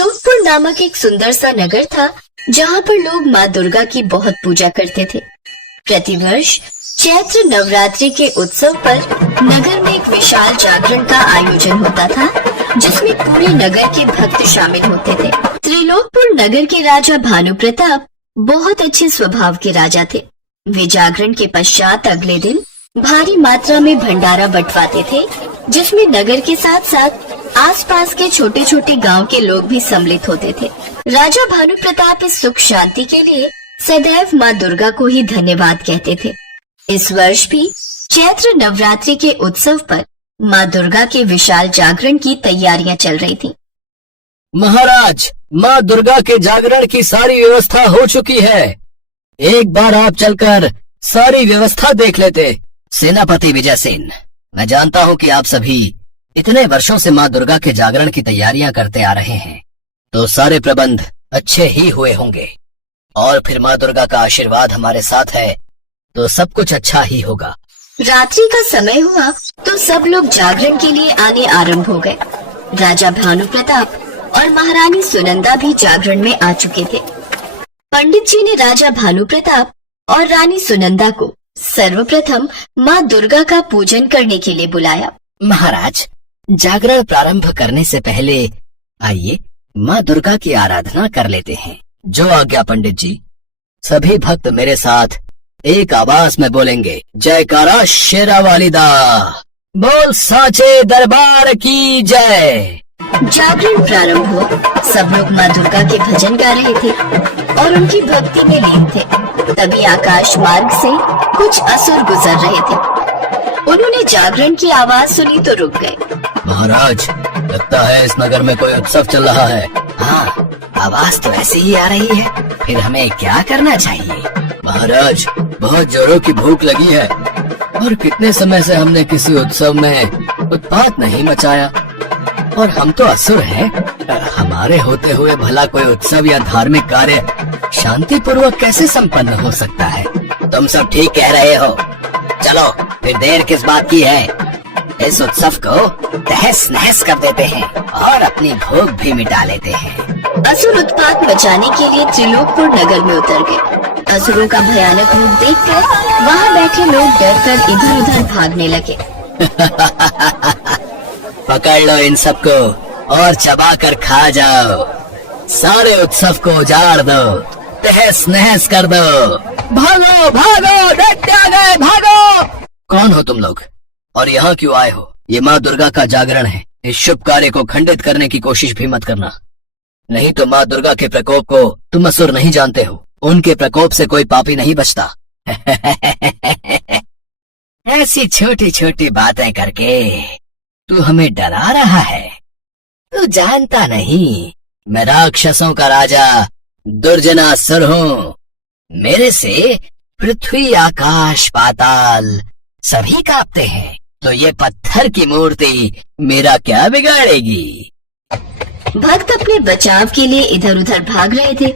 त्रिलोकपुर नामक एक सुंदर सा नगर था जहाँ पर लोग माँ दुर्गा की बहुत पूजा करते थे। प्रतिवर्ष चैत्र नवरात्रि के उत्सव पर नगर में एक विशाल जागरण का आयोजन होता था, जिसमें पूरे नगर के भक्त शामिल होते थे। त्रिलोकपुर नगर के राजा भानु प्रताप बहुत अच्छे स्वभाव के राजा थे। वे जागरण के पश्चात अगले दिन भारी मात्रा में भंडारा बंटवाते थे, जिसमें नगर के साथ साथ आसपास के छोटे छोटे गांव के लोग भी सम्मिलित होते थे। राजा भानु प्रताप इस सुख शांति के लिए सदैव माँ दुर्गा को ही धन्यवाद कहते थे। इस वर्ष भी चैत्र नवरात्रि के उत्सव पर माँ दुर्गा के विशाल जागरण की तैयारियां चल रही थी। महाराज, माँ दुर्गा के जागरण की सारी व्यवस्था हो चुकी है। एक बार आप चलकर सारी व्यवस्था देख लेते। सेनापति विजय सेन, मैं जानता हूँ कि आप सभी इतने वर्षों से माँ दुर्गा के जागरण की तैयारियां करते आ रहे हैं, तो सारे प्रबंध अच्छे ही हुए होंगे। और फिर माँ दुर्गा का आशीर्वाद हमारे साथ है तो सब कुछ अच्छा ही होगा। रात्रि का समय हुआ तो सब लोग जागरण के लिए आने आरंभ हो गए। राजा भानु प्रताप और महारानी सुनंदा भी जागरण में आ चुके थे। पंडित जी ने राजा भानु प्रताप और रानी सुनंदा को सर्वप्रथम माँ दुर्गा का पूजन करने के लिए बुलाया। महाराज, जागरण प्रारंभ करने से पहले आइए माँ दुर्गा की आराधना कर लेते हैं। जो आज्ञा पंडित जी। सभी भक्त मेरे साथ एक आवाज में बोलेंगे, जयकारा शेरा वालिदा, बोल साचे दरबार की जय। जागरण प्रारंभ हुआ। सब लोग माँ दुर्गा के भजन गा रहे थे और उनकी भक्ति में लीन थे। तभी आकाश मार्ग से कुछ असुर गुजर रहे थे। उन्होंने जागरण की आवाज सुनी तो रुक गए। महाराज, लगता है इस नगर में कोई उत्सव चल रहा है। हाँ, आवाज तो ऐसी ही आ रही है। फिर हमें क्या करना चाहिए? महाराज, बहुत जोरों की भूख लगी है और कितने समय से हमने किसी उत्सव में उत्पात नहीं मचाया। और हम तो असुर हैं। हमारे होते हुए भला कोई उत्सव या धार्मिक कार्य शांति पूर्वक कैसे संपन्न हो सकता है? तुम सब ठीक कह रहे हो। चलो फिर देर किस बात की है, इस उत्सव को तहस नहस कर देते हैं और अपनी भूख भी मिटा लेते हैं। असुर उत्पात मचाने के लिए त्रिलोकपुर नगर में उतर गए। असुरों का भयानक रूप देखकर वहाँ बैठे लोग डरकर इधर उधर भागने लगे। पकड़ लो इन सबको और चबा कर खा जाओ। सारे उत्सव को उजाड़ दो, तहस नहस कर दो। भागो भागो, डटे आ गए, भागो। कौन हो तुम लोग और यहाँ क्यों आए हो? ये माँ दुर्गा का जागरण है। इस शुभ कार्य को खंडित करने की कोशिश भी मत करना, नहीं तो माँ दुर्गा के प्रकोप को तुम असुर नहीं जानते हो। उनके प्रकोप से कोई पापी नहीं बचता। ऐसी छोटी छोटी बातें करके तू हमें डरा रहा है। तू जानता नहीं, मैं राक्षसों का राजा दुर्जनासुर हूँ। मेरे से पृथ्वी आकाश पाताल सभी कांपते हैं, तो ये पत्थर की मूर्ति मेरा क्या बिगाड़ेगी? भक्त अपने बचाव के लिए इधर उधर भाग रहे थे।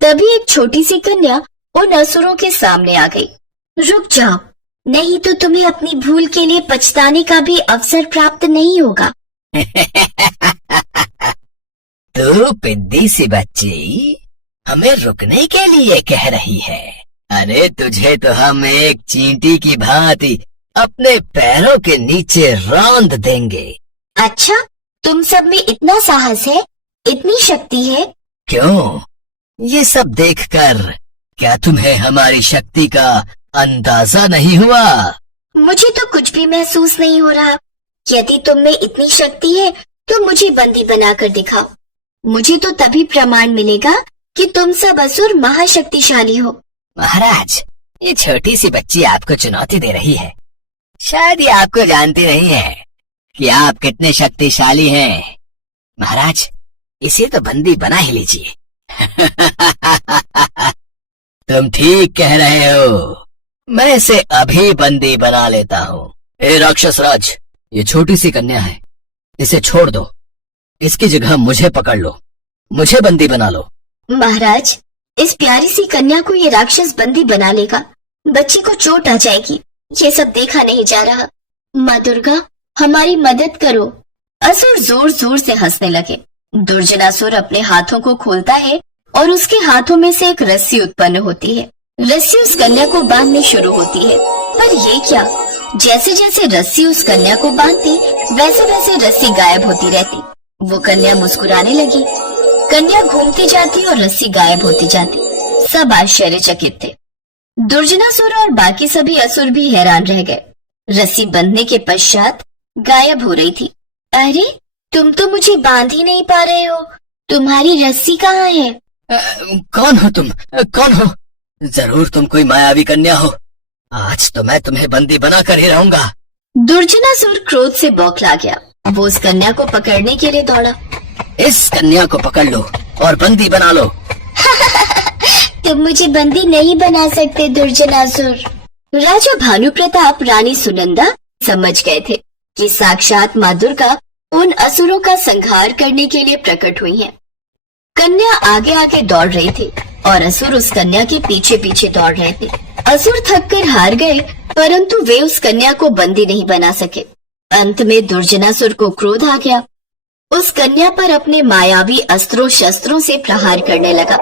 तभी एक छोटी सी कन्या उन असुरों के सामने आ गई। रुक जाओ, नहीं तो तुम्हें अपनी भूल के लिए पछताने का भी अवसर प्राप्त नहीं होगा। तू पिद्दी सी बच्ची हमें रुकने के लिए कह रही है। अरे तुझे तो हम एक चींटी की भांति अपने पैरों के नीचे रौंद देंगे। अच्छा, तुम सब में इतना साहस है, इतनी शक्ति है? क्यों? ये सब देखकर क्या तुम्हें हमारी शक्ति का अंदाजा नहीं हुआ? मुझे तो कुछ भी महसूस नहीं हो रहा। यदि तुम में इतनी शक्ति है तो मुझे बंदी बनाकर दिखाओ। मुझे तो तभी प्रमाण मिलेगा कि तुम सब असुर महाशक्तिशाली हो। महाराज, ये छोटी सी बच्ची आपको चुनौती दे रही है। शायद ये आपको जानती नहीं है कि आप कितने शक्तिशाली हैं। महाराज, इसे तो बंदी बना ही लीजिए। तुम ठीक कह रहे हो, मैं इसे अभी बंदी बना लेता हूँ। ए राक्षस राज, ये छोटी सी कन्या है, इसे छोड़ दो। इसकी जगह मुझे पकड़ लो, मुझे बंदी बना लो। महाराज, इस प्यारी सी कन्या को ये राक्षस बंदी बना लेगा। बच्ची को चोट आ जाएगी। ये सब देखा नहीं जा रहा। माँ दुर्गा, हमारी मदद करो। असुर जोर जोर से हंसने लगे। दुर्जनासुर अपने हाथों को खोलता है और उसके हाथों में से एक रस्सी उत्पन्न होती है। रस्सी उस कन्या को बांधनी शुरू होती है, पर ये क्या, जैसे जैसे रस्सी उस कन्या को बांधती वैसे वैसे रस्सी गायब होती रहती। वो कन्या मुस्कुराने लगी। कन्या घूमती जाती और रस्सी गायब होती जाती। सब आश्चर्यचकित थे। दुर्जनासुर और बाकी सभी असुर भी हैरान रह गए। रस्सी बंधने के पश्चात गायब हो रही थी। अरे, तुम तो मुझे बांध ही नहीं पा रहे हो, तुम्हारी रस्सी कहाँ है? कौन हो तुम? कौन हो? जरूर तुम कोई मायावी कन्या हो। आज तो मैं तुम्हें बंदी बनाकर ही रहूंगा। दुर्जनासुर क्रोध से बौखला गया। वो उस कन्या को पकड़ने के लिए दौड़ा। इस कन्या को पकड़ लो और बंदी बना लो। तुम मुझे बंदी नहीं बना सकते दुर्जनासुर। राजा भानु प्रताप रानी सुनंदा समझ गए थे कि साक्षात माँ दुर्गा उन असुरों का संहार करने के लिए प्रकट हुई हैं। कन्या आगे आगे दौड़ रही थी और असुर उस कन्या के पीछे पीछे दौड़ रहे थे। असुर थककर हार गए, परंतु वे उस कन्या को बंदी नहीं बना सके। अंत में दुर्जनासुर को क्रोध आ गया। उस कन्या पर अपने मायावी अस्त्रों शस्त्रों से प्रहार करने लगा।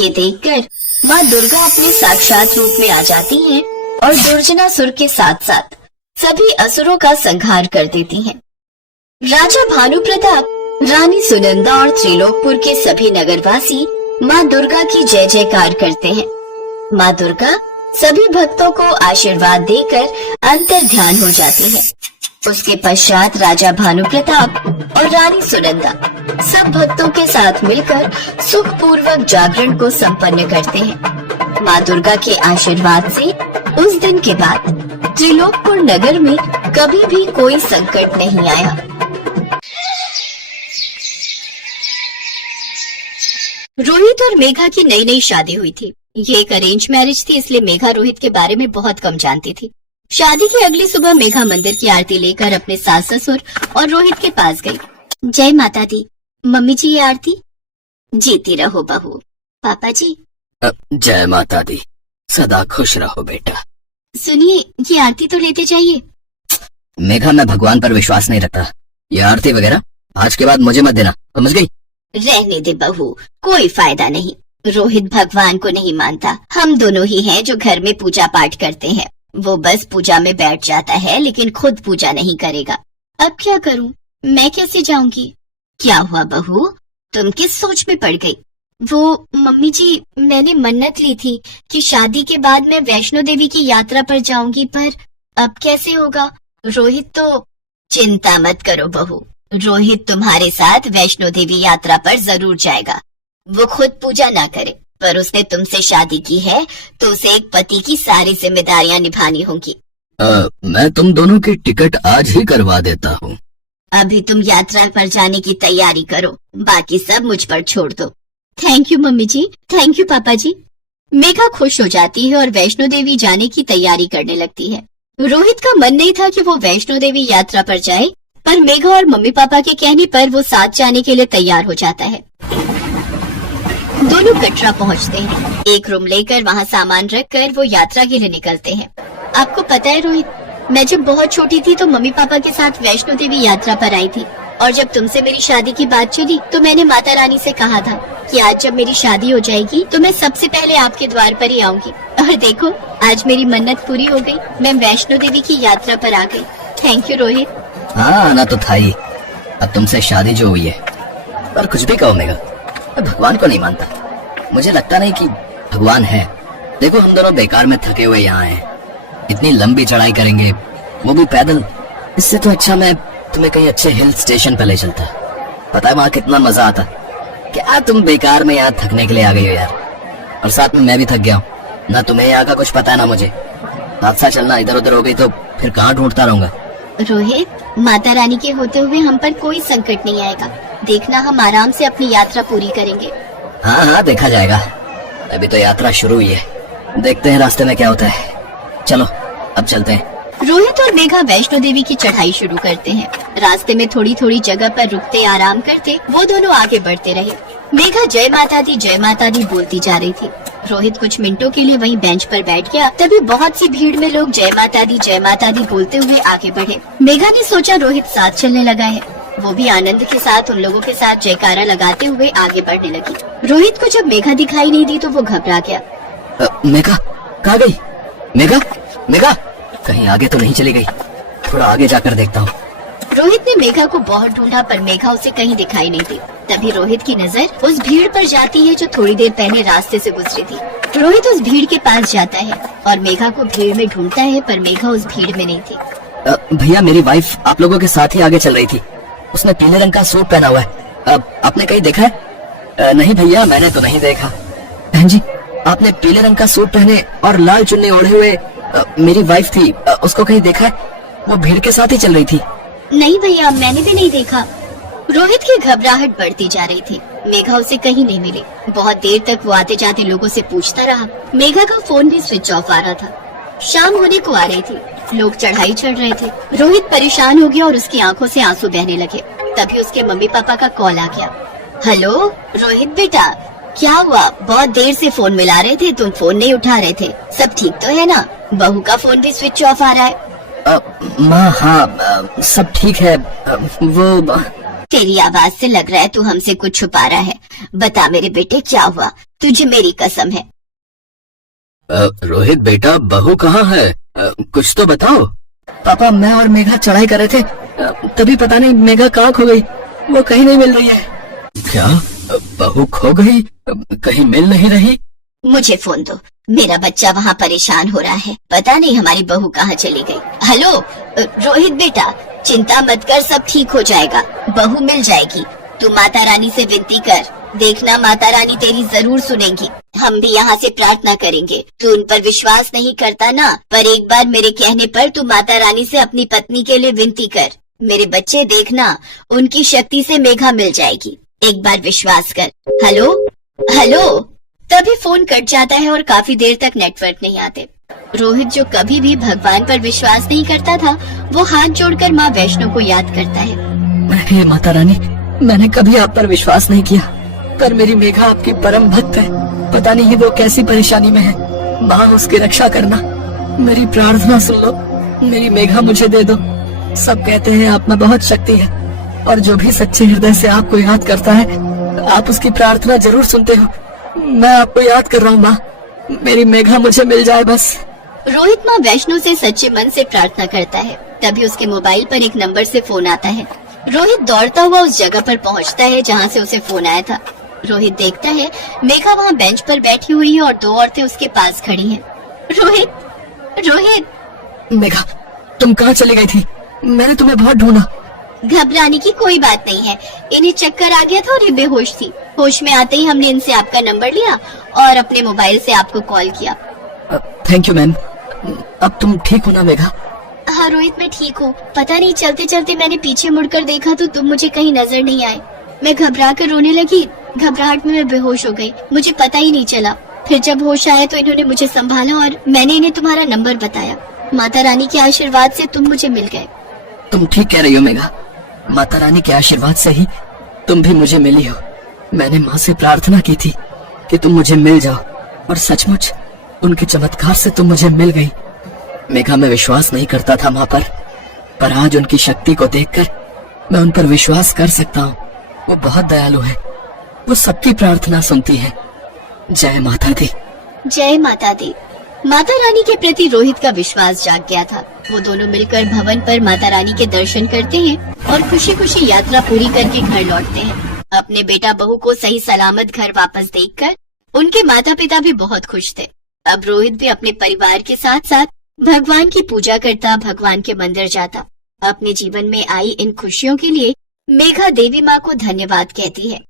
ये देखकर माँ दुर्गा अपने साक्षात रूप में आ जाती हैं और दुर्जनासुर के साथ साथ सभी असुरों का संहार कर देती हैं। राजा भानु प्रताप, रानी सुनंदा और त्रिलोकपुर के सभी नगरवासी माँ दुर्गा की जय जयकार करते हैं। माँ दुर्गा सभी भक्तों को आशीर्वाद देकर अंतर ध्यान हो जाती है। उसके पश्चात राजा भानु प्रताप और रानी सुनंदा सब भक्तों के साथ मिलकर सुख पूर्वक जागरण को संपन्न करते हैं। माँ दुर्गा के आशीर्वाद से उस दिन के बाद त्रिलोकपुर नगर में कभी भी कोई संकट नहीं आया। रोहित और मेघा की नई नई शादी हुई थी। ये एक अरेंज मैरिज थी, इसलिए मेघा रोहित के बारे में बहुत कम जानती थी। शादी की अगली सुबह मेघा मंदिर की आरती लेकर अपने सास ससुर और रोहित के पास गई। जय माता दी। मम्मी जी, ये आरती। जीती रहो बहू। पापा जी। जय माता दी। सदा खुश रहो बेटा। सुनिए, ये आरती तो लेते जाइए। मेघा, मैं भगवान पर विश्वास नहीं रखता। ये आरती वगैरह आज के बाद मुझे मत देना, समझ गई? रहने दे बहू, कोई फायदा नहीं। रोहित भगवान को नहीं मानता। हम दोनों ही हैं जो घर में पूजा पाठ करते हैं। वो बस पूजा में बैठ जाता है लेकिन खुद पूजा नहीं करेगा। अब क्या करूं? मैं कैसे जाऊंगी? क्या हुआ बहू, तुम किस सोच में पड़ गई? वो मम्मी जी, मैंने मन्नत ली थी कि शादी के बाद मैं वैष्णो देवी की यात्रा पर जाऊंगी, पर अब कैसे होगा? रोहित तो। चिंता मत करो बहू, रोहित तुम्हारे साथ वैष्णो देवी यात्रा पर जरूर जाएगा। वो खुद पूजा ना करे, पर उसने तुमसे शादी की है तो उसे एक पति की सारी जिम्मेदारियां निभानी होंगी। मैं तुम दोनों की टिकट आज ही करवा देता हूँ। अभी तुम यात्रा पर जाने की तैयारी करो, बाकी सब मुझ पर छोड़ दो। Thank you mummy ji. Thank you papa ji. Megha खुश हो जाती है और वैष्णो देवी जाने की तैयारी करने लगती है। रोहित का मन नहीं था कि वो वैष्णो देवी यात्रा पर जाए, पर मेघा और मम्मी पापा के कहने पर वो साथ जाने के लिए तैयार हो जाता है। दोनों कटरा पहुंचते हैं। एक रूम लेकर वहाँ सामान रखकर वो यात्रा के लिए निकलते हैं। आपको पता है रोहित, मैं जब बहुत छोटी थी तो मम्मी पापा के साथ वैष्णो देवी यात्रा पर आई थी, और जब तुमसे मेरी शादी की बात चली तो मैंने माता रानी से कहा था कि आज जब मेरी शादी हो जाएगी तो मैं सबसे पहले आपके द्वार पर ही आऊंगी। और देखो, आज मेरी मन्नत पूरी हो गई। मैं वैष्णो देवी की यात्रा पर आ गई। Thank you Rohit. हाँ, आना तो था ही। अब तुमसे शादी जो हुई है, पर कुछ भी कहो मेघा, मैं भगवान को नहीं मानता। मुझे लगता नहीं कि भगवान है। देखो, हम दोनों बेकार में थके हुए यहाँ हैं। इतनी लंबी चढ़ाई करेंगे, वो भी पैदल। इससे तो अच्छा मैं तुम्हें कहीं अच्छे हिल स्टेशन पे ले चलता। पता है वहाँ कितना मजा आता। क्या तुम बेकार में यहाँ थकने के लिए आ गई हो यार? और साथ में मैं भी थक गया हूँ। ना तुम्हें यहाँ का कुछ पता है ना मुझे। हादसा चलना इधर उधर हो गई तो फिर कहाँ ढूंढता रहूंगा। रोहित, माता रानी के होते हुए हम पर कोई संकट नहीं आएगा। देखना, हम आराम से अपनी यात्रा पूरी करेंगे। हाँ हाँ, देखा जाएगा। अभी तो यात्रा शुरू हुई है, देखते हैं रास्ते में क्या होता है। चलो अब चलते हैं। रोहित और मेघा वैष्णो देवी की चढ़ाई शुरू करते हैं। रास्ते में थोड़ी थोड़ी जगह पर रुकते आराम करते वो दोनों आगे बढ़ते रहे। मेघा जय माता दी बोलती जा रही थी। रोहित कुछ मिनटों के लिए वहीं बेंच पर बैठ गया। तभी बहुत सी भीड़ में लोग जय माता दी बोलते हुए आगे बढ़े। मेघा ने सोचा रोहित साथ चलने लगा है, वो भी आनंद के साथ उन लोगों के साथ जयकारा लगाते हुए आगे बढ़ने लगी। रोहित को जब मेघा दिखाई नहीं दी तो वो घबरा गया। मेघा कहाँ गई? मेघा, मेघा कहीं आगे तो नहीं चली गई? थोड़ा आगे जाकर देखता हूँ। रोहित ने मेघा को बहुत ढूंढा पर मेघा उसे कहीं दिखाई नहीं दी। तभी रोहित की नजर उस भीड़ पर जाती है जो थोड़ी देर पहले रास्ते से गुजरी थी। रोहित उस भीड़ के पास जाता है और मेघा को भीड़ में ढूंढता है पर मेघा उस भीड़ में नहीं थी। भैया, मेरी वाइफ आप लोगों के साथ ही आगे चल रही थी। उसने पीले रंग का सूट पहना हुआ है। आपने कहीं देखा है? नहीं भैया, मैंने तो नहीं देखा। बहन जी, आपने पीले रंग का सूट पहने और लाल चुन्नी ओढ़े हुए मेरी वाइफ थी, उसको कहीं देखा है? वो भीड़ के साथ ही चल रही थी। नहीं भैया, मैंने भी नहीं देखा। रोहित की घबराहट बढ़ती जा रही थी। मेघा उसे कहीं नहीं मिली। बहुत देर तक वो आते जाते लोगों से पूछता रहा। मेघा का फोन भी स्विच ऑफ आ रहा था। शाम होने को आ रही थी। लोग चढ़ाई चढ़ रहे थे। रोहित परेशान हो गया और उसकी आंखों से आंसू बहने लगे। तभी उसके मम्मी पापा का कॉल आ गया। हेलो रोहित बेटा, क्या हुआ? बहुत देर से फोन मिला रहे थे, तुम फोन नहीं उठा रहे थे। सब ठीक तो है ना? बहू का फोन भी स्विच ऑफ आ रहा है। माँ, हाँ सब ठीक है। वो तेरी आवाज से लग रहा है तू हमसे कुछ छुपा रहा है। बता मेरे बेटे, क्या हुआ? तुझे मेरी कसम है। रोहित बेटा, बहू कहाँ है? कुछ तो बताओ। पापा, मैं और मेघा चढ़ाई कर रहे थे, तभी पता नहीं मेघा कहाँ खो गई। वो कहीं नहीं मिल रही है। क्या बहू खो गई? कहीं मिल नहीं रही? मुझे फोन दो, मेरा बच्चा वहाँ परेशान हो रहा है। पता नहीं हमारी बहू कहाँ चली गई। हेलो रोहित बेटा, चिंता मत कर, सब ठीक हो जाएगा। बहू मिल जाएगी। तू माता रानी से विनती कर, देखना माता रानी तेरी जरूर सुनेंगी। हम भी यहाँ से प्रार्थना करेंगे। तू उन पर विश्वास नहीं करता ना, पर एक बार मेरे कहने पर तू माता रानी से अपनी पत्नी के लिए विनती कर। मेरे बच्चे देखना, उनकी शक्ति से मेघा मिल जाएगी। एक बार विश्वास कर। Hello hello. तभी फोन कट जाता है और काफी देर तक नेटवर्क नहीं आते। रोहित, जो कभी भी भगवान पर विश्वास नहीं करता था, वो हाथ जोड़कर माँ वैष्णो को याद करता है। हे माता रानी, मैंने कभी आप पर विश्वास नहीं किया, पर मेरी मेघा आपकी परम भक्त है। पता नहीं वो कैसी परेशानी में है। माँ, उसकी रक्षा करना। मेरी प्रार्थना सुन लो, मेरी मेघा मुझे दे दो। सब कहते हैं आप में बहुत शक्ति है, और जो भी सच्चे हृदय से आपको याद करता है, आप उसकी प्रार्थना जरूर सुनते हो। मैं आपको याद कर रहा हूँ माँ, मेरी मेघा मुझे मिल जाए बस। रोहित माँ वैष्णो से सच्चे मन से प्रार्थना करता है। तभी उसके मोबाइल पर एक नंबर से फोन आता है। रोहित दौड़ता हुआ उस जगह पर पहुँचता है जहाँ से उसे फोन आया था। रोहित देखता है मेघा वहाँ बेंच पर बैठी हुई है और दो औरतें उसके पास खड़ी हैं। रोहित, रोहित। मेघा, तुम कहाँ चली गई थी? मैंने तुम्हें बहुत ढूंढा। घबराने की कोई बात नहीं है। इन्हें चक्कर आ गया था और ये बेहोश थी। होश में आते ही हमने इनसे आपका नंबर लिया और अपने मोबाइल से आपको कॉल किया। Thank you ma'am. अब तुम ठीक हो ना मेघा? हाँ रोहित, मैं ठीक हूँ। पता नहीं चलते चलते मैंने पीछे मुड़कर देखा तो तुम मुझे कहीं नजर नहीं आए। मैं घबरा कर रोने लगी। घबराहट में मैं बेहोश हो गई, मुझे पता ही नहीं चला। फिर जब होश आया तो इन्होंने मुझे संभाला और मैंने इन्हें तुम्हारा नंबर बताया। माता रानी के आशीर्वाद से तुम मुझे मिल गए। तुम ठीक कह रही हो मेघा, माता रानी के आशीर्वाद से ही तुम भी मुझे मिली हो। मैंने माँ से प्रार्थना की थी कि तुम मुझे मिल जाओ, और सचमुच उनके चमत्कार से तुम मुझे मिल गई। मेघा, मैं विश्वास नहीं करता था माँ पर आज उनकी शक्ति को देखकर मैं उन पर विश्वास कर सकता हूँ। वो बहुत दयालु है, वो सबकी प्रार्थना सुनती है। जय माता दी। जय माता दी। माता रानी के प्रति रोहित का विश्वास जाग गया था। वो दोनों मिलकर भवन पर माता रानी के दर्शन करते हैं और खुशी खुशी यात्रा पूरी करके घर लौटते हैं। अपने बेटा बहू को सही सलामत घर वापस देखकर उनके माता पिता भी बहुत खुश थे। अब रोहित भी अपने परिवार के साथ साथ भगवान की पूजा करता, भगवान के मंदिर जाता। अपने जीवन में आई इन खुशियों के लिए मेघा देवी माँ को धन्यवाद कहती है।